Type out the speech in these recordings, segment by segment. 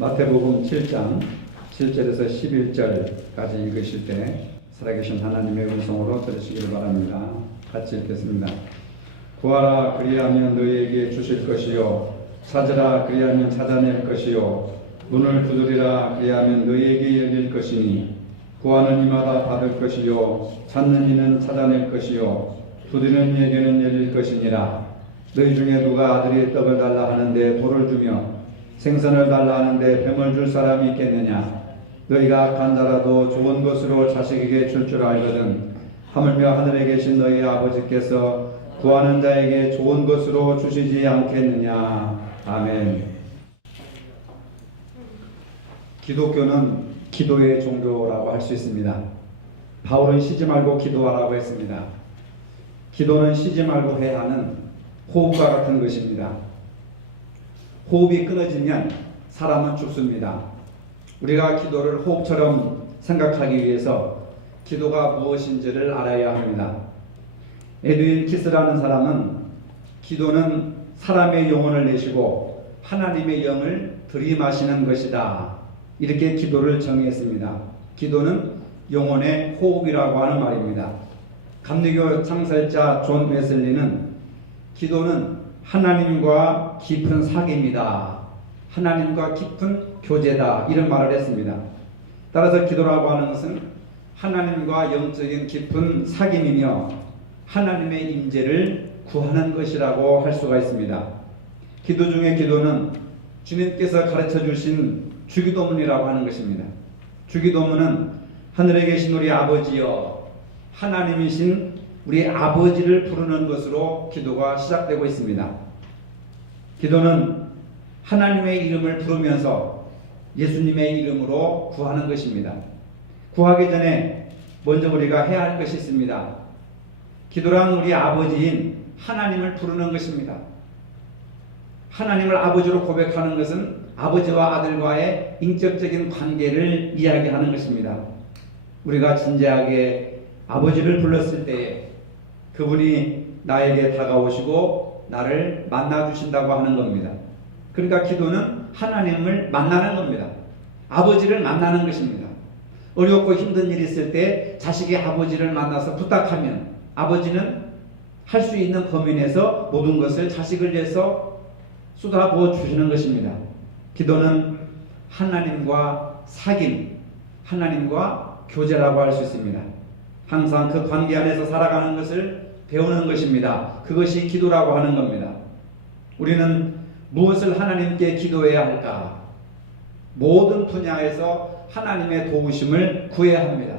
마태복음 7장 7절에서 11절까지 읽으실 때 살아계신 하나님의 음성으로 들으시기를 바랍니다. 같이 읽겠습니다. 구하라 그리하면 너희에게 주실 것이요 찾으라 그리하면 찾아낼 것이요 문을 두드리라 그리하면 너희에게 열릴 것이니 구하는 이마다 받을 것이요 찾는 이는 찾아낼 것이요 두드리는 이에게는 열릴 것이니라. 너희 중에 누가 아들이 떡을 달라 하는데 돌을 주며 생선을 달라 하는데 뱀을 줄 사람이 있겠느냐. 너희가 악한 자라도 좋은 것으로 자식에게 줄 알거든 하물며 하늘에 계신 너희 아버지께서 구하는 자에게 좋은 것으로 주시지 않겠느냐. 아멘. 기독교는 기도의 종교라고 할 수 있습니다. 바울은 쉬지 말고 기도하라고 했습니다. 기도는 쉬지 말고 해야 하는 호흡과 같은 것입니다. 호흡이 끊어지면 사람은 죽습니다. 우리가 기도를 호흡처럼 생각하기 위해서 기도가 무엇인지를 알아야 합니다. 에드윈 키스라는 사람은 기도는 사람의 영혼을 내쉬고 하나님의 영을 들이마시는 것이다, 이렇게 기도를 정의했습니다. 기도는 영혼의 호흡이라고 하는 말입니다. 감리교 창설자 존 웨슬리는 기도는 하나님과 깊은 사귐이다, 하나님과 깊은 교제다, 이런 말을 했습니다. 따라서 기도라고 하는 것은 하나님과 영적인 깊은 사귐이며 하나님의 임재를 구하는 것이라고 할 수가 있습니다. 기도 중에 기도는 주님께서 가르쳐 주신 주기도문이라고 하는 것입니다. 주기도문은 하늘에 계신 우리 아버지여, 하나님이신 우리 아버지를 부르는 것으로 기도가 시작되고 있습니다. 기도는 하나님의 이름을 부르면서 예수님의 이름으로 구하는 것입니다. 구하기 전에 먼저 우리가 해야 할 것이 있습니다. 기도란 우리 아버지인 하나님을 부르는 것입니다. 하나님을 아버지로 고백하는 것은 아버지와 아들과의 인격적인 관계를 이야기하는 것입니다. 우리가 진지하게 아버지를 불렀을 때에 그분이 나에게 다가오시고 나를 만나주신다고 하는 겁니다. 그러니까 기도는 하나님을 만나는 겁니다. 아버지를 만나는 것입니다. 어렵고 힘든 일이 있을 때 자식이 아버지를 만나서 부탁하면 아버지는 할 수 있는 범위 내에서 모든 것을 자식을 위해서 쏟아부어 주시는 것입니다. 기도는 하나님과 사귐, 하나님과 교제라고 할 수 있습니다. 항상 그 관계 안에서 살아가는 것을 배우는 것입니다. 그것이 기도라고 하는 겁니다. 우리는 무엇을 하나님께 기도해야 할까? 모든 분야에서 하나님의 도우심을 구해야 합니다.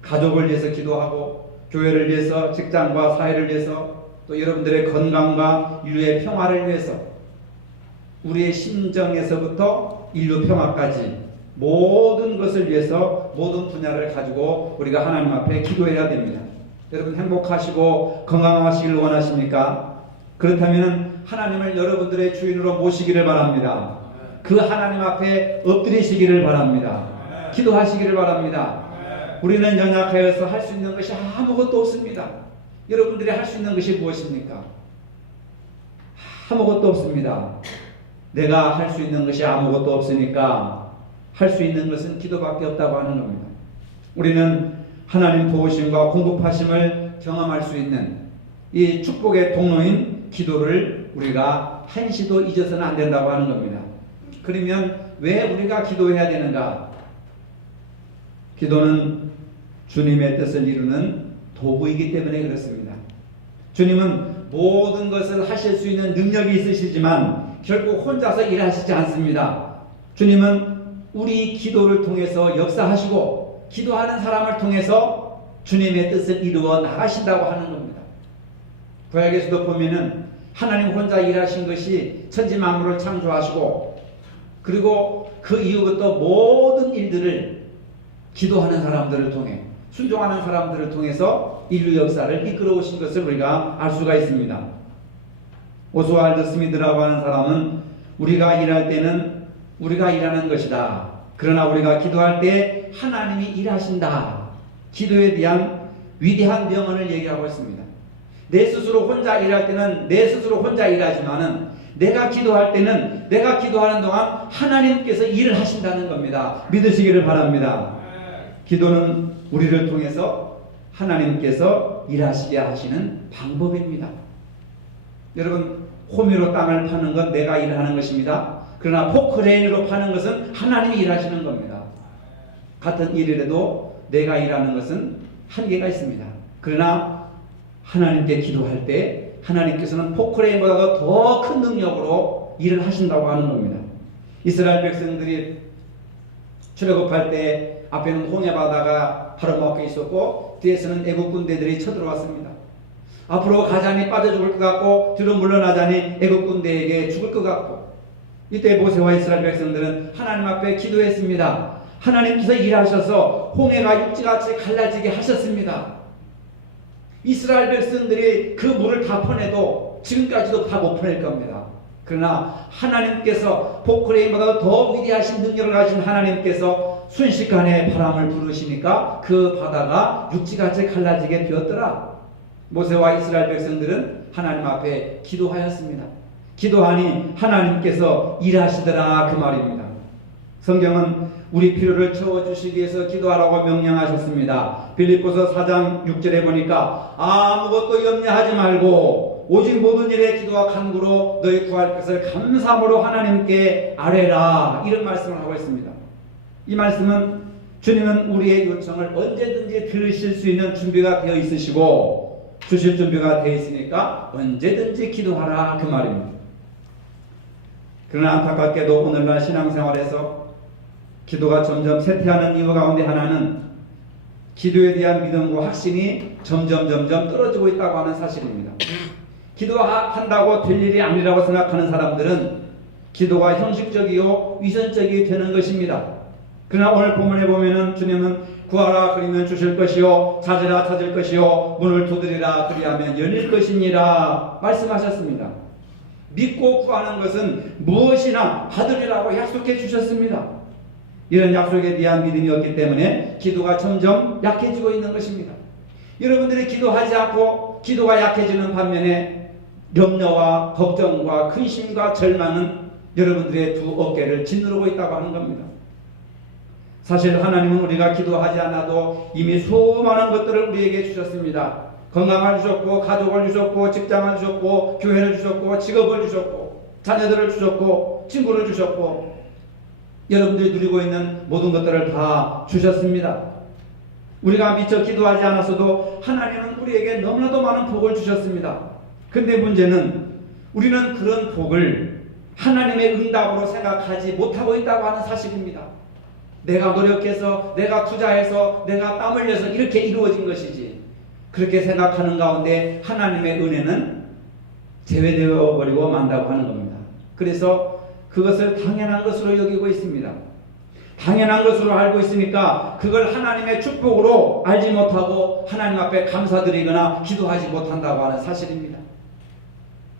가족을 위해서 기도하고, 교회를 위해서, 직장과 사회를 위해서, 또 여러분들의 건강과 인류의 평화를 위해서, 우리의 심정에서부터 인류 평화까지 모든 것을 위해서 모든 분야를 가지고 우리가 하나님 앞에 기도해야 됩니다. 여러분 행복하시고 건강하시길 원하십니까? 그렇다면 하나님을 여러분들의 주인으로 모시기를 바랍니다. 그 하나님 앞에 엎드리시기를 바랍니다. 기도하시기를 바랍니다. 우리는 연약하여서 할 수 있는 것이 아무것도 없습니다. 여러분들이 할 수 있는 것이 무엇입니까? 아무것도 없습니다. 내가 할 수 있는 것이 아무것도 없으니까 할 수 있는 것은 기도밖에 없다고 하는 겁니다. 우리는 하나님 도우심과 공급하심을 경험할 수 있는 이 축복의 통로인 기도를 우리가 한시도 잊어서는 안 된다고 하는 겁니다. 그러면 왜 우리가 기도해야 되는가? 기도는 주님의 뜻을 이루는 도구이기 때문에 그렇습니다. 주님은 모든 것을 하실 수 있는 능력이 있으시지만 결국 혼자서 일하시지 않습니다. 주님은 우리 기도를 통해서 역사하시고 기도하는 사람을 통해서 주님의 뜻을 이루어 나가신다고 하는 겁니다. 구약에서도 보면은 하나님 혼자 일하신 것이 천지 만물을 창조하시고, 그리고 그 이후부터 모든 일들을 기도하는 사람들을 통해, 순종하는 사람들을 통해서 인류 역사를 이끌어 오신 것을 우리가 알 수가 있습니다. 오스왈드 스미드라고 하는 사람은 우리가 일할 때는 우리가 일하는 것이다, 그러나 우리가 기도할 때 하나님이 일하신다, 기도에 대한 위대한 명언을 얘기하고 있습니다. 내 스스로 혼자 일할 때는 내 스스로 혼자 일하지만은 내가 기도할 때는 내가 기도하는 동안 하나님께서 일을 하신다는 겁니다. 믿으시기를 바랍니다. 기도는 우리를 통해서 하나님께서 일하시게 하시는 방법입니다. 여러분, 호미로 땅을 파는 건 내가 일하는 것입니다. 그러나 포크레인으로 파는 것은 하나님이 일하시는 겁니다. 같은 일이라도 내가 일하는 것은 한계가 있습니다. 그러나 하나님께 기도할 때 하나님께서는 포크레인보다도 더 큰 능력으로 일을 하신다고 하는 겁니다. 이스라엘 백성들이 출애굽할 때 앞에는 홍해 바다가 바로막혀 있었고 뒤에서는 애국 군대들이 쳐들어왔습니다. 앞으로 가자니 빠져 죽을 것 같고 뒤로 물러나자니 애국 군대에게 죽을 것 같고, 이때 모세와 이스라엘 백성들은 하나님 앞에 기도했습니다. 하나님께서 일하셔서 홍해가 육지같이 갈라지게 하셨습니다. 이스라엘 백성들이 그 물을 다 퍼내도 지금까지도 다 못 퍼낼 겁니다. 그러나 하나님께서 포크레인보다 더 위대하신 능력을 가진 하나님께서 순식간에 바람을 부르시니까 그 바다가 육지같이 갈라지게 되었더라. 모세와 이스라엘 백성들은 하나님 앞에 기도하였습니다. 기도하니 하나님께서 일하시더라, 그 말입니다. 성경은 우리 필요를 채워주시기 위해서 기도하라고 명령하셨습니다. 빌립보서 4장 6절에 보니까 아무것도 염려하지 말고 오직 모든 일에 기도와 간구로 너희 구할 것을 감사함으로 하나님께 아뢰라, 이런 말씀을 하고 있습니다. 이 말씀은 주님은 우리의 요청을 언제든지 들으실 수 있는 준비가 되어 있으시고 주실 준비가 되어 있으니까 언제든지 기도하라, 그 말입니다. 그러나 안타깝게도 오늘날 신앙생활에서 기도가 점점 쇠퇴하는 이유 가운데 하나는 기도에 대한 믿음과 확신이 점점 떨어지고 있다고 하는 사실입니다. 기도한다고 될 일이 아니라고 생각하는 사람들은 기도가 형식적이요 위선적이 되는 것입니다. 그러나 오늘 본문에 보면은 주님은 구하라 그리면 주실 것이요 찾으라 찾을 것이요 문을 두드리라 그리하면 열릴 것이니라 말씀하셨습니다. 믿고 구하는 것은 무엇이나 받으리라고 약속해 주셨습니다. 이런 약속에 대한 믿음이 없기 때문에 기도가 점점 약해지고 있는 것입니다. 여러분들이 기도하지 않고 기도가 약해지는 반면에 염려와 걱정과 근심과 절망은 여러분들의 두 어깨를 짓누르고 있다고 하는 겁니다. 사실 하나님은 우리가 기도하지 않아도 이미 수많은 것들을 우리에게 주셨습니다. 건강을 주셨고, 가족을 주셨고, 직장을 주셨고, 교회를 주셨고, 직업을 주셨고, 자녀들을 주셨고, 친구를 주셨고, 여러분들이 누리고 있는 모든 것들을 다 주셨습니다. 우리가 미처 기도하지 않았어도 하나님은 우리에게 너무나도 많은 복을 주셨습니다. 근데 문제는 우리는 그런 복을 하나님의 응답으로 생각하지 못하고 있다고 하는 사실입니다. 내가 노력해서, 내가 투자해서, 내가 땀 흘려서 이렇게 이루어진 것이지, 그렇게 생각하는 가운데 하나님의 은혜는 제외되어 버리고 만다고 하는 겁니다. 그래서 그것을 당연한 것으로 여기고 있습니다. 당연한 것으로 알고 있으니까 그걸 하나님의 축복으로 알지 못하고 하나님 앞에 감사드리거나 기도하지 못한다고 하는 사실입니다.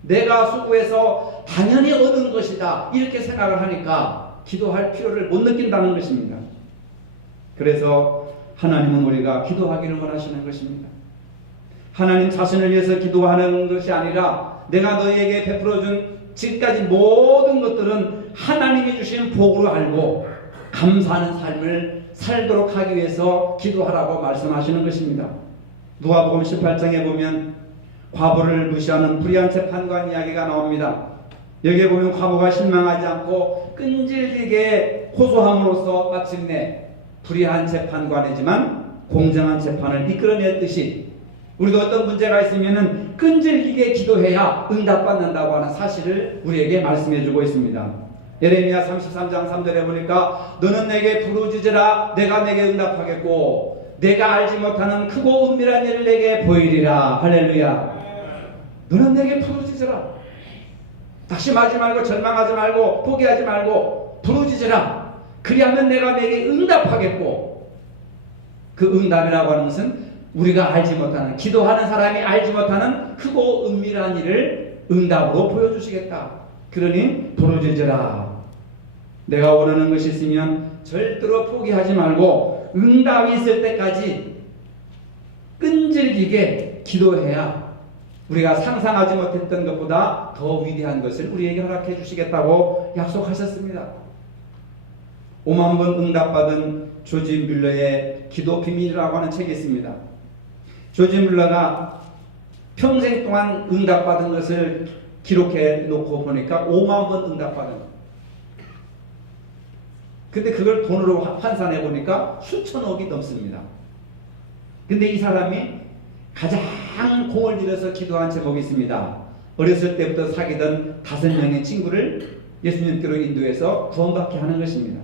내가 수고해서 당연히 얻은 것이다 이렇게 생각을 하니까 기도할 필요를 못 느낀다는 것입니다. 그래서 하나님은 우리가 기도하기를 원하시는 것입니다. 하나님 자신을 위해서 기도하는 것이 아니라 내가 너희에게 베풀어준 지금까지 모든 것들은 하나님이 주신 복으로 알고 감사하는 삶을 살도록 하기 위해서 기도하라고 말씀하시는 것입니다. 누가복음 18장에 보면 과부를 무시하는 불의한 재판관 이야기가 나옵니다. 여기에 보면 과부가 실망하지 않고 끈질기게 호소함으로써 마침내 불의한 재판관이지만 공정한 재판을 이끌어냈듯이 우리도 어떤 문제가 있으면 끈질기게 기도해야 응답받는다고 하는 사실을 우리에게 말씀해주고 있습니다. 예레미야 33장 3절에 보니까 너는 내게 부르짖으라 내가 내게 응답하겠고 내가 알지 못하는 크고 은밀한 일을 내게 보이리라. 할렐루야. 너는 내게 부르짖으라. 낙심하지 말고 절망하지 말고 포기하지 말고 부르짖으라. 그리하면 내가 내게 응답하겠고, 그 응답이라고 하는 것은 우리가 알지 못하는, 기도하는 사람이 알지 못하는 크고 은밀한 일을 응답으로 보여주시겠다. 그러니 부르짖으라. 내가 원하는 것이 있으면 절대로 포기하지 말고 응답이 있을 때까지 끈질기게 기도해야 우리가 상상하지 못했던 것보다 더 위대한 것을 우리에게 허락해 주시겠다고 약속하셨습니다. 5만 번 응답받은 조지 뮬러의 기도 비밀이라고 하는 책이 있습니다. 조지 뮬러가 평생 동안 응답받은 것을 기록해 놓고 보니까 5만 번 응답받은 것. 근데 그걸 돈으로 환산해 보니까 수천억이 넘습니다. 근데 이 사람이 가장 공을 들여서 기도한 제목이 있습니다. 어렸을 때부터 사귀던 5명의 친구를 예수님께로 인도해서 구원받게 하는 것입니다.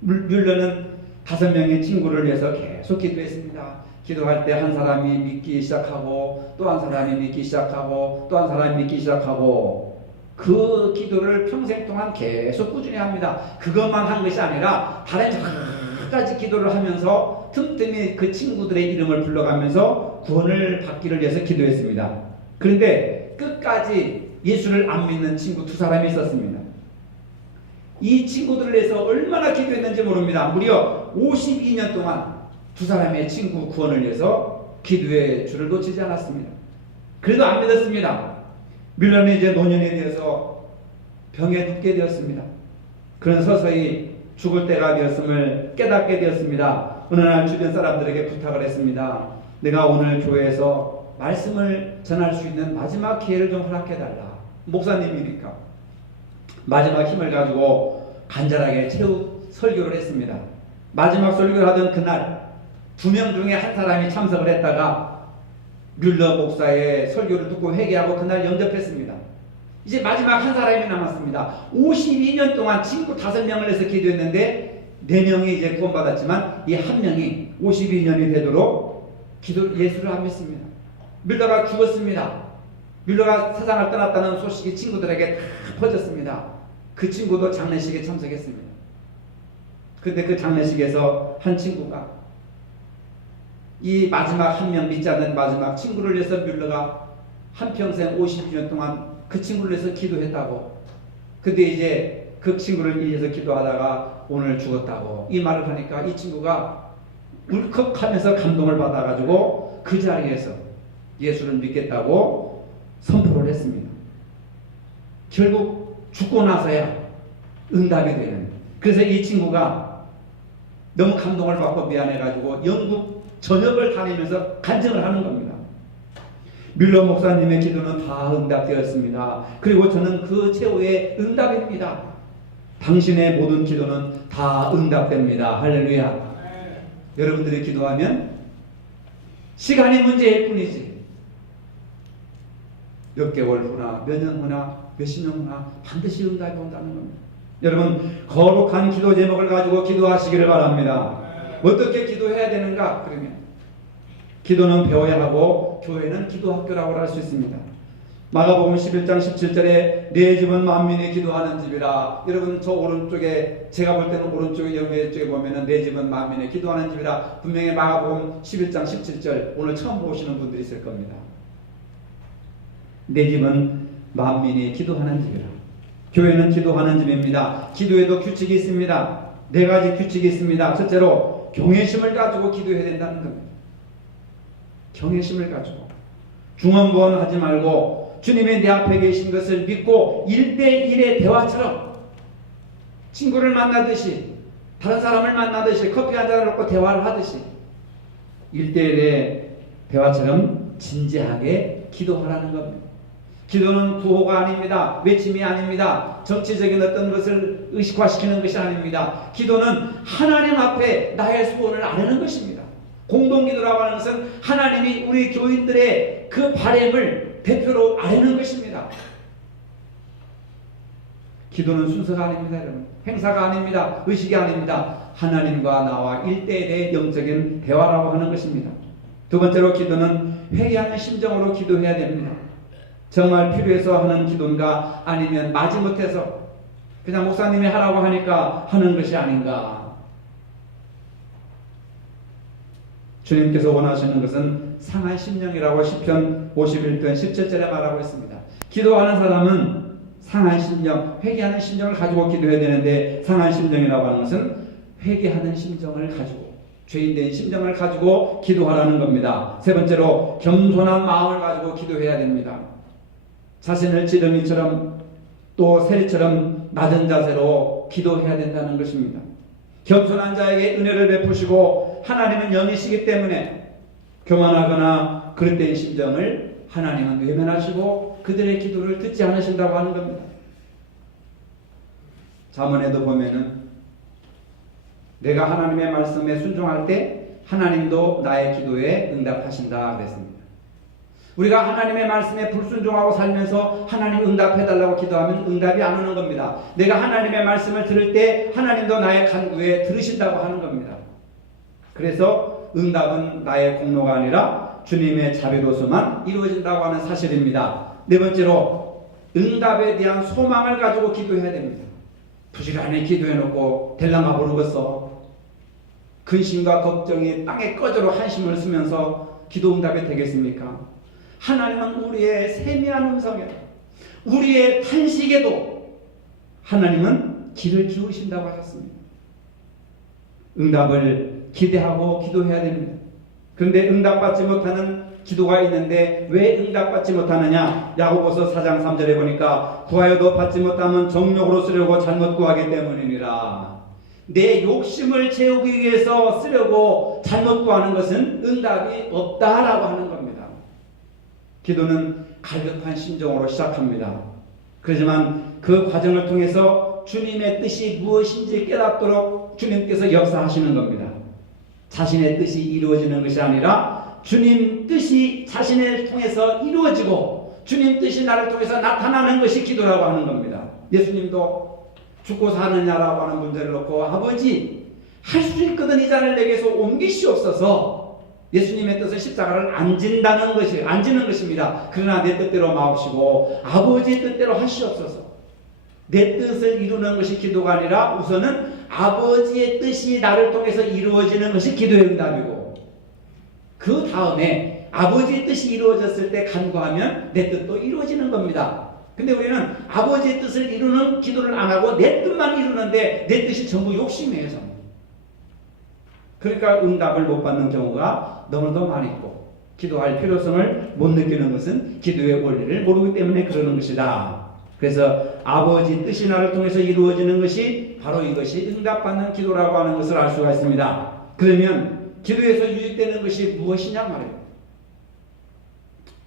뮬러는 5명의 친구를 위해서 계속 기도했습니다. 기도할 때 한 사람이 믿기 시작하고 또 한 사람이 믿기 시작하고 또 한 사람이 믿기 시작하고 그 기도를 평생 동안 계속 꾸준히 합니다. 그것만 한 것이 아니라 다른 여러 가지 기도를 하면서 틈틈이 그 친구들의 이름을 불러가면서 구원을 받기를 위해서 기도했습니다. 그런데 끝까지 예수를 안 믿는 친구 2사람이 있었습니다. 이 친구들을 위해서 얼마나 기도했는지 모릅니다. 무려 52년 동안 2사람의 친구 구원을 위해서 기도의 줄을 놓치지 않았습니다. 그래도 안 믿었습니다. 뮬러는 이제 노년이 되어서 병에 눕게 되었습니다. 그는 서서히 죽을 때가 되었음을 깨닫게 되었습니다. 어느 날 주변 사람들에게 부탁을 했습니다. 내가 오늘 교회에서 말씀을 전할 수 있는 마지막 기회를 좀 허락해달라. 목사님이니까 마지막 힘을 가지고 간절하게 설교를 했습니다. 마지막 설교를 하던 그날 2명 중에 한 사람이 참석을 했다가 뮬러 목사의 설교를 듣고 회개하고 그날 영접했습니다. 이제 마지막 한 사람이 남았습니다. 52년 동안 친구 5명을 해서 기도했는데 4명이 이제 구원받았지만 이 한 명이 52년이 되도록 예수를 안 믿습니다. 뮬러가 죽었습니다. 뮬러가 세상을 떠났다는 소식이 친구들에게 다 퍼졌습니다. 그 친구도 장례식에 참석했습니다. 근데 그 장례식에서 한 친구가 이 마지막 한 명 믿지 않는 마지막 친구를 위해서 뮬러가 한평생 52년 동안 그 친구를 위해서 기도했다고. 근데 이제 그 친구를 위해서 기도하다가 오늘 죽었다고 이 말을 하니까 이 친구가 울컥하면서 감동을 받아가지고 그 자리에서 예수를 믿겠다고 선포를 했습니다. 결국 죽고 나서야 응답이 되는. 그래서 이 친구가 너무 감동을 받고 미안해가지고 영국 전역을 다니면서 간증을 하는 겁니다. 뮬러 목사님의 기도는 다 응답되었습니다. 그리고 저는 그 최후의 응답입니다. 당신의 모든 기도는 다 응답됩니다. 할렐루야. 여러분들이 기도하면 시간이 문제일 뿐이지 몇 개월 후나 몇 년 후나 몇십 년 후나 반드시 응답이 온다는 겁니다. 여러분 거룩한 기도 제목을 가지고 기도하시기를 바랍니다. 어떻게 기도해야 되는가? 그러면 기도는 배워야 하고 교회는 기도학교라고 할 수 있습니다. 마가복음 11장 17절에 내 집은 만민이 기도하는 집이라. 여러분 저 오른쪽에 제가 볼 때는 오른쪽에 왼쪽에 보면은 내 집은 만민이 기도하는 집이라. 분명히 마가복음 11장 17절 오늘 처음 보시는 분들이 있을 겁니다. 내 집은 만민이 기도하는 집이라. 교회는 기도하는 집입니다. 기도에도 규칙이 있습니다. 4가지 규칙이 있습니다. 첫째로 경외심을 가지고 기도해야 된다는 겁니다. 경외심을 가지고 중언부언하지 말고 주님이 내 앞에 계신 것을 믿고 1대1의 대화처럼 친구를 만나듯이 다른 사람을 만나듯이 커피 한 잔을 놓고 대화를 하듯이 1대1의 대화처럼 진지하게 기도하라는 겁니다. 기도는 구호가 아닙니다. 외침이 아닙니다. 정치적인 어떤 것을 의식화시키는 것이 아닙니다. 기도는 하나님 앞에 나의 소원을 아뢰는 것입니다. 공동기도라고 하는 것은 하나님이 우리 교인들의 그 바람을 대표로 아뢰는 것입니다. 기도는 순서가 아닙니다. 여러분. 행사가 아닙니다. 의식이 아닙니다. 하나님과 나와 1대1의 영적인 대화라고 하는 것입니다. 두 번째로 기도는 회개하는 심정으로 기도해야 됩니다. 정말 필요해서 하는 기도인가 아니면 마지못해서 그냥 목사님이 하라고 하니까 하는 것이 아닌가. 주님께서 원하시는 것은 상한 심령이라고 시편 51편 17절에 말하고 있습니다. 기도하는 사람은 상한 심령, 회개하는 심정을 가지고 기도해야 되는데 상한 심정이라고 하는 것은 회개하는 심정을 가지고 죄인된 심정을 가지고 기도하라는 겁니다. 세 번째로 겸손한 마음을 가지고 기도해야 됩니다. 자신을 지렁이처럼 또 새리처럼 낮은 자세로 기도해야 된다는 것입니다. 겸손한 자에게 은혜를 베푸시고 하나님은 영이시기 때문에 교만하거나 그릇된 심정을 하나님은 외면하시고 그들의 기도를 듣지 않으신다고 하는 겁니다. 잠언에도 보면은 내가 하나님의 말씀에 순종할 때 하나님도 나의 기도에 응답하신다 그랬습니다. 우리가 하나님의 말씀에 불순종하고 살면서 하나님 응답해달라고 기도하면 응답이 안 오는 겁니다. 내가 하나님의 말씀을 들을 때 하나님도 나의 간구에 들으신다고 하는 겁니다. 그래서 응답은 나의 공로가 아니라 주님의 자비로서만 이루어진다고 하는 사실입니다. 네 번째로 응답에 대한 소망을 가지고 기도해야 됩니다. 부지런히 기도해놓고 될랑가 모르겠어. 근심과 걱정이 땅에 꺼져로 한심을 쓰면서 기도 응답이 되겠습니까? 하나님은 우리의 세미한 음성에 우리의 탄식에도 하나님은 귀를 기울이신다고 하셨습니다. 응답을 기대하고 기도해야 됩니다. 그런데 응답받지 못하는 기도가 있는데 왜 응답받지 못하느냐? 야고보서 4장 3절에 보니까 구하여도 받지 못하면 정욕으로 쓰려고 잘못 구하기 때문이니라. 내 욕심을 채우기 위해서 쓰려고 잘못 구하는 것은 응답이 없다라고 하는 겁니다. 기도는 갈급한 심정으로 시작합니다. 그렇지만 그 과정을 통해서 주님의 뜻이 무엇인지 깨닫도록 주님께서 역사하시는 겁니다. 자신의 뜻이 이루어지는 것이 아니라 주님 뜻이 자신을 통해서 이루어지고 주님 뜻이 나를 통해서 나타나는 것이 기도라고 하는 겁니다. 예수님도 죽고 사느냐라고 하는 문제를 놓고 아버지 할 수 있거든 이 잔을 내게서 옮기시옵소서. 예수님의 뜻은 십자가를 안 지는 것입니다. 그러나 내 뜻대로 마옵시고 아버지의 뜻대로 하시옵소서. 내 뜻을 이루는 것이 기도가 아니라 우선은 아버지의 뜻이 나를 통해서 이루어지는 것이 기도의 응답이고 그 다음에 아버지의 뜻이 이루어졌을 때 간구하면 내 뜻도 이루어지는 겁니다. 근데 우리는 아버지의 뜻을 이루는 기도를 안 하고 내 뜻만 이루는데 내 뜻이 전부 욕심이에요. 전부. 그러니까 응답을 못 받는 경우가 너무도 많이 있고 기도할 필요성을 못 느끼는 것은 기도의 원리를 모르기 때문에 그러는 것이다. 그래서 아버지 뜻이 나를 통해서 이루어지는 것이 바로 이것이 응답받는 기도라고 하는 것을 알 수가 있습니다. 그러면 기도에서 유익되는 것이 무엇이냐 말이에요.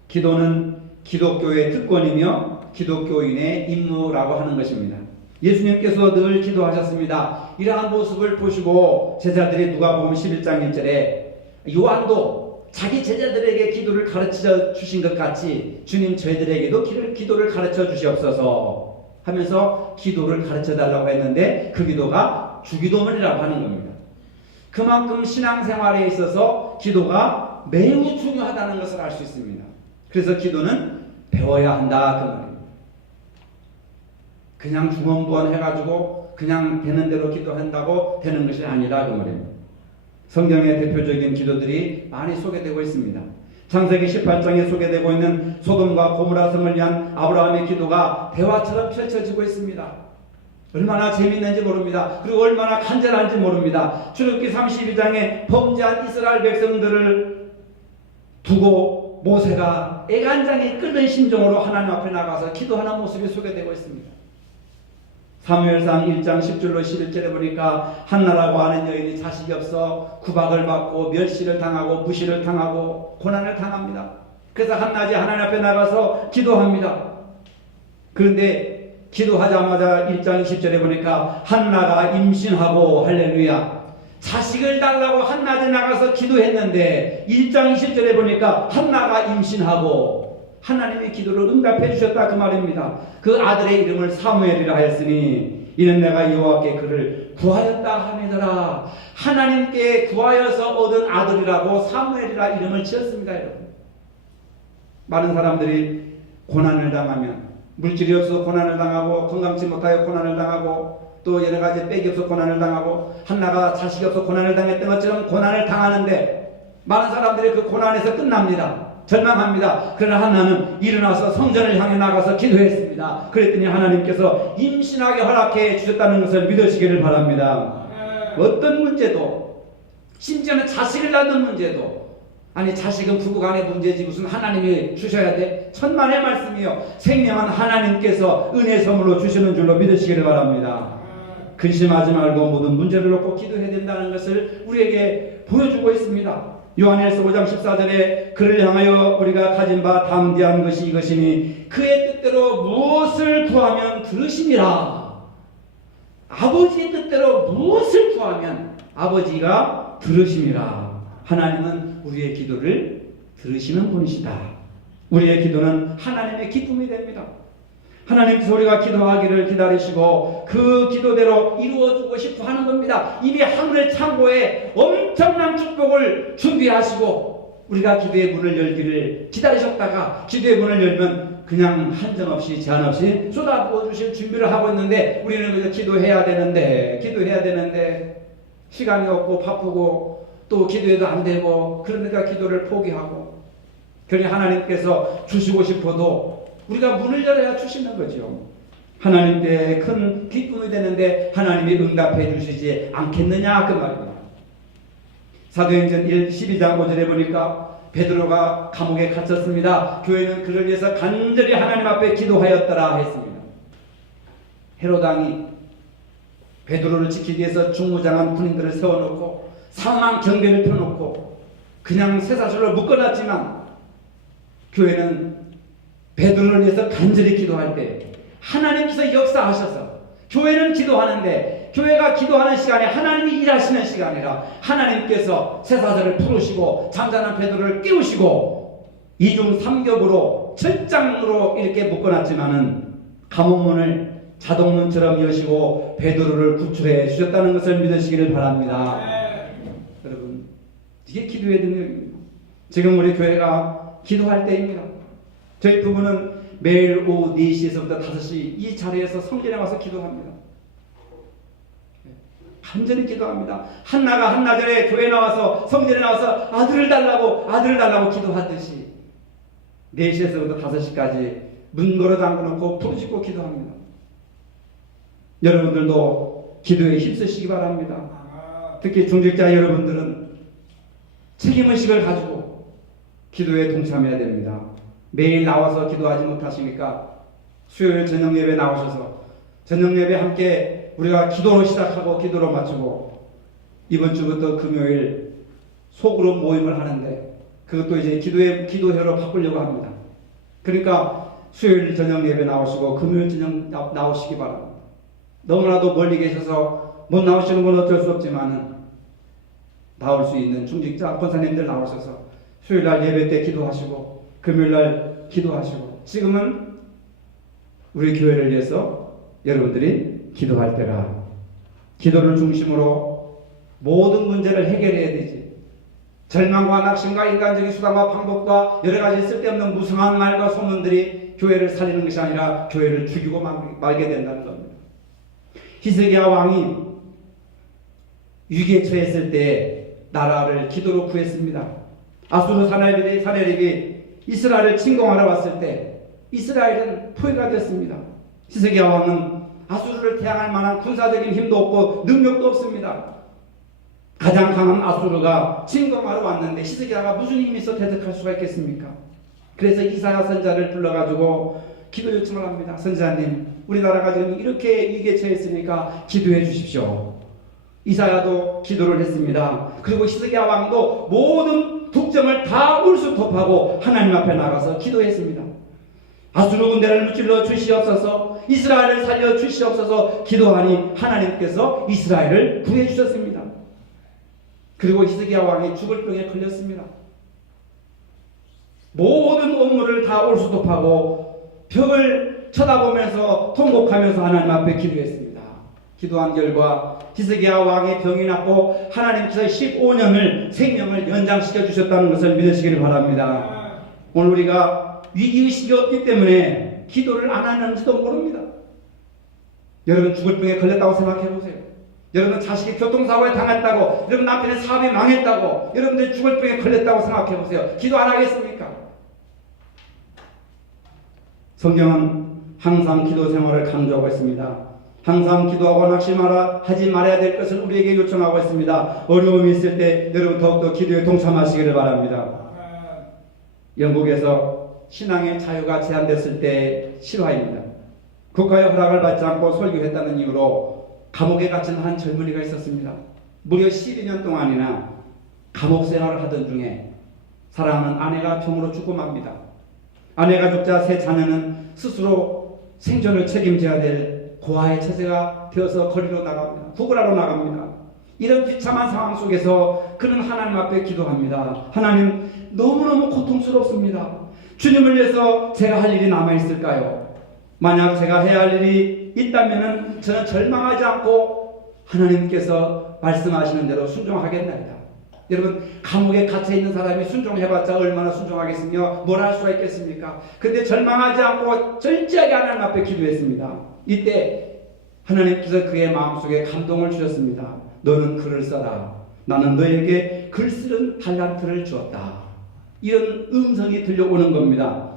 기도는 기독교의 특권이며 기독교인의 임무라고 하는 것입니다. 예수님께서 늘 기도하셨습니다. 이러한 모습을 보시고 제자들이 누가복음 11장 1절에 요한도 자기 제자들에게 기도를 가르쳐 주신 것 같이 주님 저희들에게도 기도를 가르쳐 주시옵소서 하면서 기도를 가르쳐 달라고 했는데 그 기도가 주기도문이라고 하는 겁니다. 그만큼 신앙생활에 있어서 기도가 매우 중요하다는 것을 알 수 있습니다. 그래서 기도는 배워야 한다 그 말입니다. 그냥 중언부언 해가지고 그냥 되는 대로 기도한다고 되는 것이 아니라 그 말입니다. 성경의 대표적인 기도들이 많이 소개되고 있습니다. 창세기 18장에 소개되고 있는 소돔과 고모라 성을 위한 아브라함의 기도가 대화처럼 펼쳐지고 있습니다. 얼마나 재밌는지 모릅니다. 그리고 얼마나 간절한지 모릅니다. 출애굽기 32장에 범죄한 이스라엘 백성들을 두고 모세가 애간장에 끓는 심정으로 하나님 앞에 나가서 기도하는 모습이 소개되고 있습니다. 사무엘상 1장 10절로 11절에 보니까 한나라고 하는 여인이 자식이 없어 구박을 받고 멸시를 당하고 무시를 당하고 고난을 당합니다. 그래서 한낮에 하나님 앞에 나가서 기도합니다. 그런데 기도하자마자 1장 20절에 보니까 한나가 임신하고 할렐루야 자식을 달라고 한낮에 나가서 기도했는데 1장 20절에 보니까 한나가 임신하고 하나님의 기도를 응답해 주셨다 그 말입니다. 그 아들의 이름을 사무엘이라 하였으니 이는 내가 여호와께 그를 구하였다 함이더라. 하나님께 구하여서 얻은 아들이라고 사무엘이라 이름을 지었습니다. 여러분. 많은 사람들이 고난을 당하면 물질이 없어서 고난을 당하고 건강치 못하여 고난을 당하고 또 여러 가지 빽이 없어 고난을 당하고 한나가 자식이 없어 고난을 당했던 것처럼 고난을 당하는데 많은 사람들이 그 고난에서 끝납니다. 절망합니다. 그러나 한나는 일어나서 성전을 향해 나가서 기도했습니다. 그랬더니 하나님께서 임신하게 허락해 주셨다는 것을 믿으시기를 바랍니다. 어떤 문제도 심지어는 자식을 낳는 문제도, 아니 자식은 부부간의 문제지 무슨 하나님이 주셔야 돼? 천만의 말씀이요. 생명은 하나님께서 은혜 선물로 주시는 줄로 믿으시기를 바랍니다. 근심하지 말고 모든 문제를 놓고 기도해야 된다는 것을 우리에게 보여주고 있습니다. 요한일서 5장 14절에 그를 향하여 우리가 가진 바 담대한 것이 이것이니 그의 뜻대로 무엇을 구하면 들으심이라. 아버지의 뜻대로 무엇을 구하면 아버지가 들으심이라. 하나님은 우리의 기도를 들으시는 분이시다. 우리의 기도는 하나님의 기쁨이 됩니다. 하나님께서 우리가 기도하기를 기다리시고 그 기도대로 이루어주고 싶어 하는 겁니다. 이미 하늘 창고에 엄청난 축복을 준비하시고 우리가 기도의 문을 열기를 기다리셨다가 기도의 문을 열면 그냥 한정없이 제한없이 쏟아부어 주실 준비를 하고 있는데 우리는 그저 기도해야 되는데 시간이 없고 바쁘고 또 기도해도 안 되고 그러니까 기도를 포기하고, 그러니 하나님께서 주시고 싶어도 우리가 문을 열어야 주시는 거죠. 하나님께 큰 기쁨이 되는데 하나님이 응답해 주시지 않겠느냐 그 말입니다. 사도행전 12장 5절에 보니까 베드로가 감옥에 갇혔습니다. 교회는 그를 위해서 간절히 하나님 앞에 기도하였더라 했습니다. 헤롯 왕이 베드로를 지키기 위해서 중무장한 군인들을 세워놓고 사망 경배를 펴놓고 그냥 쇠사슬로 묶어놨지만 교회는 베드로를 위해서 간절히 기도할 때 하나님께서 역사하셔서, 교회는 기도하는데 교회가 기도하는 시간에 하나님이 일하시는 시간이라 하나님께서 쇠사슬을 풀으시고 잠자는 베드로를 깨우시고 이중 삼격으로 철장으로 이렇게 묶어놨지만은 감옥문을 자동문처럼 여시고 베드로를 구출해 주셨다는 것을 믿으시기를 바랍니다. 여러분, 이게 기도의 능력입니다. 지금 우리 교회가 기도할 때입니다. 저희 부부는 매일 오후 4시에서부터 5시 이 자리에서 성전에 와서 기도합니다. 간절히 기도합니다. 한나가 한나절에 교회 나와서 성전에 나와서 아들을 달라고 기도하듯이 4시에서부터 5시까지 문 걸어 잠궈놓고 부르짖고 기도합니다. 여러분들도 기도에 힘쓰시기 바랍니다. 특히 중직자 여러분들은 책임의식을 가지고 기도에 동참해야 됩니다. 매일 나와서 기도하지 못하십니까? 수요일 저녁 예배 나오셔서 저녁 예배 함께 우리가 기도로 시작하고 기도로 마치고 이번 주부터 금요일 소그룹 모임을 하는데 그것도 이제 기도회로 바꾸려고 합니다. 그러니까 수요일 저녁 예배 나오시고 금요일 저녁 나오시기 바랍니다. 너무나도 멀리 계셔서 못 나오시는 건 어쩔 수 없지만은 나올 수 있는 중직자 권사님들 나오셔서 수요일날 예배 때 기도하시고 금요일날 기도하시고, 지금은 우리 교회를 위해서 여러분들이 기도할 때라. 기도를 중심으로 모든 문제를 해결해야 되지. 절망과 낙심과 인간적인 수단과 방법과 여러가지 쓸데없는 무성한 말과 소문들이 교회를 살리는 것이 아니라 교회를 죽이고 말게 된다는 겁니다. 히스기야 왕이 위기에 처했을 때 나라를 기도로 구했습니다. 아수르 사내립이 이스라엘을 침공하러 왔을 때 이스라엘은 포위가 됐습니다. 히스기야 왕은 아수르를 대항할 만한 군사적인 힘도 없고 능력도 없습니다. 가장 강한 아수르가 침공하러 왔는데 히스기야가 무슨 힘이 있어 대적할 수가 있겠습니까? 그래서 이사야 선지자를 불러가지고 기도 요청을 합니다. 선지자님, 우리나라가 지금 이렇게 위기에 처했으니까 기도해 주십시오. 이사야도 기도를 했습니다. 그리고 히스기야 왕도 모든 국정을 다 울수톱하고 하나님 앞에 나가서 기도했습니다. 아수르 군대를 무찔러 주시옵소서, 이스라엘을 살려 주시옵소서 기도하니 하나님께서 이스라엘을 구해 주셨습니다. 그리고 히스기야 왕이 죽을 병에 걸렸습니다. 모든 업무를 다 울수톱하고 벽을 쳐다보면서 통곡하면서 하나님 앞에 기도했습니다. 기도한 결과 히스기야 왕의 병이 낫고 하나님께서 15년을 생명을 연장시켜 주셨다는 것을 믿으시기를 바랍니다. 오늘 우리가 위기의식이 없기 때문에 기도를 안 하는지도 모릅니다. 여러분 죽을 병에 걸렸다고 생각해 보세요. 여러분 자식이 교통사고에 당했다고, 여러분 남편의 사업이 망했다고, 여러분들이 죽을 병에 걸렸다고 생각해 보세요. 기도 안 하겠습니까? 성경은 항상 기도 생활을 강조하고 있습니다. 항상 기도하고 낙심하지 말아야 될 것을 우리에게 요청하고 있습니다. 어려움이 있을 때 여러분 더욱더 기도에 동참하시기를 바랍니다. 영국에서 신앙의 자유가 제한됐을 때 실화입니다. 국가의 허락을 받지 않고 설교했다는 이유로 감옥에 갇힌 한 젊은이가 있었습니다. 무려 12년 동안이나 감옥 생활을 하던 중에 사랑하는 아내가 병으로 죽고 맙니다. 아내가 죽자 세 자녀는 스스로 생존을 책임져야 될 고아의 처세가 되어서 거리로 나갑니다. 구걸하러 나갑니다. 이런 비참한 상황 속에서 그는 하나님 앞에 기도합니다. 하나님, 너무너무 고통스럽습니다. 주님을 위해서 제가 할 일이 남아있을까요? 만약 제가 해야 할 일이 있다면 저는 절망하지 않고 하나님께서 말씀하시는 대로 순종하겠나이다. 여러분, 감옥에 갇혀있는 사람이 순종해봤자 얼마나 순종하겠으며 뭘 할 수가 있겠습니까? 근데 절망하지 않고 절제하게 하나님 앞에 기도했습니다. 이때 하나님께서 그의 마음속에 감동을 주셨습니다. 너는 글을 써라. 나는 너에게 글 쓰는 달란트를 주었다. 이런 음성이 들려오는 겁니다.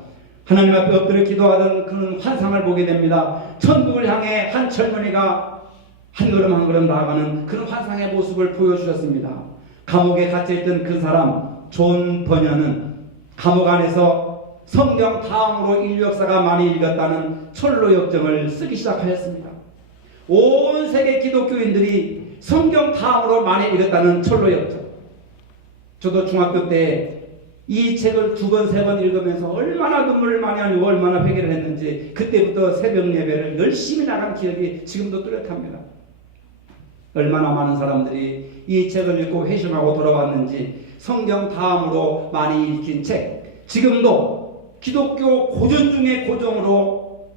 하나님 앞에 엎드려 기도하던 그는 환상을 보게 됩니다. 천국을 향해 한 젊은이가 한 걸음 한 걸음 나아가는 그런 환상의 모습을 보여주셨습니다. 감옥에 갇혀있던 그 사람 존 버녀는 감옥 안에서 성경 다음으로 인류 역사가 많이 읽었다는 철로 역정을 쓰기 시작하였습니다. 온 세계 기독교인들이 성경 다음으로 많이 읽었다는 철로 역정. 저도 중학교 때 이 책을 2번, 3번 읽으면서 얼마나 눈물을 많이 흘리고 얼마나 회개를 했는지 그때부터 새벽 예배를 열심히 나간 기억이 지금도 뚜렷합니다. 얼마나 많은 사람들이 이 책을 읽고 회심하고 돌아왔는지 성경 다음으로 많이 읽힌 책. 지금도 기독교 고전 중의 고전으로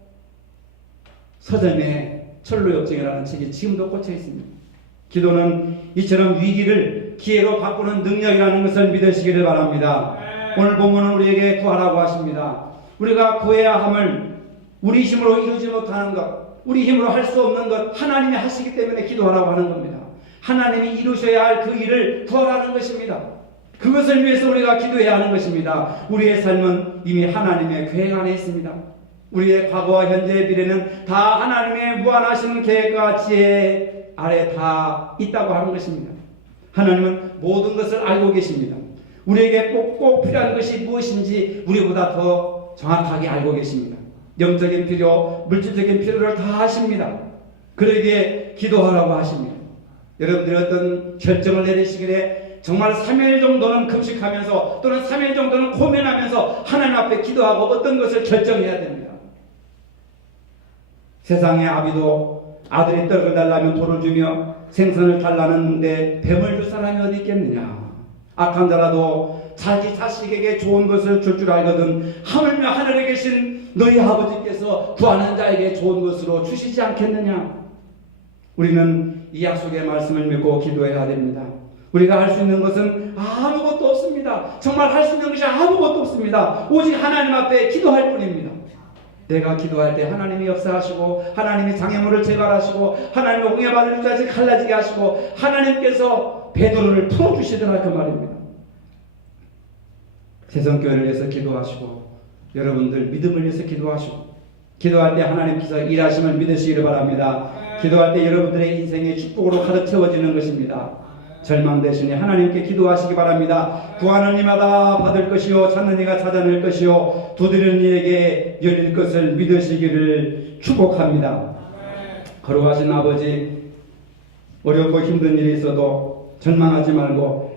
서점에 철로 역정이라는 책이 지금도 꽂혀 있습니다. 기도는 이처럼 위기를 기회로 바꾸는 능력이라는 것을 믿으시기를 바랍니다. 오늘 본문은 우리에게 구하라고 하십니다. 우리가 구해야 함을 우리 힘으로 이루지 못하는 것, 우리 힘으로 할 수 없는 것 하나님이 하시기 때문에 기도하라고 하는 겁니다. 하나님이 이루셔야 할 그 일을 구하라는 것입니다. 그것을 위해서 우리가 기도해야 하는 것입니다. 우리의 삶은 이미 하나님의 계획 안에 있습니다. 우리의 과거와 현재의 미래는 다 하나님의 무한하신 계획과 지혜 아래 다 있다고 하는 것입니다. 하나님은 모든 것을 알고 계십니다. 우리에게 꼭 필요한 것이 무엇인지 우리보다 더 정확하게 알고 계십니다. 영적인 필요, 물질적인 필요를 다 하십니다. 그러기에 기도하라고 하십니다. 여러분들이 어떤 결정을 내리시기에 정말 3일 정도는 금식하면서 또는 3일 정도는 고민하면서 하나님 앞에 기도하고 어떤 것을 결정해야 됩니다. 세상의 아비도 아들이 떡을 달라면 돌을 주며 생선을 달라는데 뱀을 줄 사람이 어디 있겠느냐. 악한 자라도 자기 자식에게 좋은 것을 줄 줄 알거든 하물며 하늘에 계신 너희 아버지께서 구하는 자에게 좋은 것으로 주시지 않겠느냐. 우리는 이 약속의 말씀을 믿고 기도해야 됩니다. 우리가 할 수 있는 것은 아무것도 없습니다. 정말 할 수 있는 것이 아무것도 없습니다. 오직 하나님 앞에 기도할 뿐입니다. 내가 기도할 때 하나님이 역사하시고 하나님이 장애물을 재발하시고 하나님의 홍해바다를 까지 갈라지게 하시고 하나님께서 배도를 풀어주시더라 그 말입니다. 세성교회를 위해서 기도하시고 여러분들 믿음을 위해서 기도하시고 기도할 때 하나님께서 일하심을 믿으시기를 바랍니다. 기도할 때 여러분들의 인생의 축복으로 가득 채워지는 것입니다. 절망되시니 하나님께 기도하시기 바랍니다. 구하는 이마다 받을 것이요 찾는 이가 찾아낼 것이요 두드리는 이에게 열릴 것을 믿으시기를 축복합니다. 거룩하신 아버지, 어렵고 힘든 일이 있어도 절망하지 말고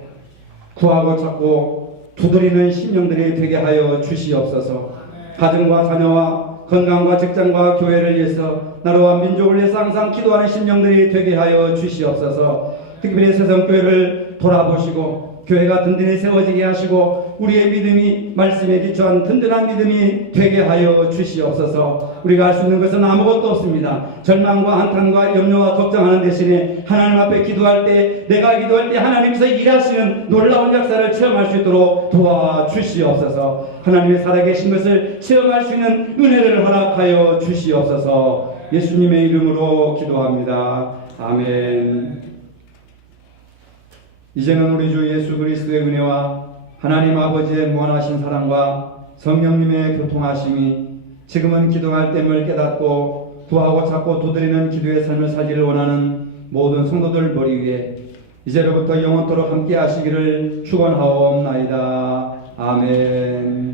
구하고 찾고 두드리는 심령들이 되게 하여 주시옵소서. 가정과 자녀와 건강과 직장과 교회를 위해서 나라와 민족을 위해서 항상 기도하는 심령들이 되게 하여 주시옵소서. 특별히 세성교회를 돌아보시고 교회가 든든히 세워지게 하시고 우리의 믿음이 말씀에 기초한 든든한 믿음이 되게 하여 주시옵소서. 우리가 할 수 있는 것은 아무것도 없습니다. 절망과 한탄과 염려와 걱정하는 대신에 하나님 앞에 기도할 때 내가 기도할 때 하나님께서 일하시는 놀라운 역사를 체험할 수 있도록 도와주시옵소서. 하나님의 살아계신 것을 체험할 수 있는 은혜를 허락하여 주시옵소서. 예수님의 이름으로 기도합니다. 아멘. 이제는 우리 주 예수 그리스도의 은혜와 하나님 아버지의 무한하신 사랑과 성령님의 교통하심이 지금은 기도할 때를 깨닫고 구하고 찾고 두드리는 기도의 삶을 살기를 원하는 모든 성도들 머리 위에 이제로부터 영원토록 함께 하시기를 축원하옵나이다. 아멘.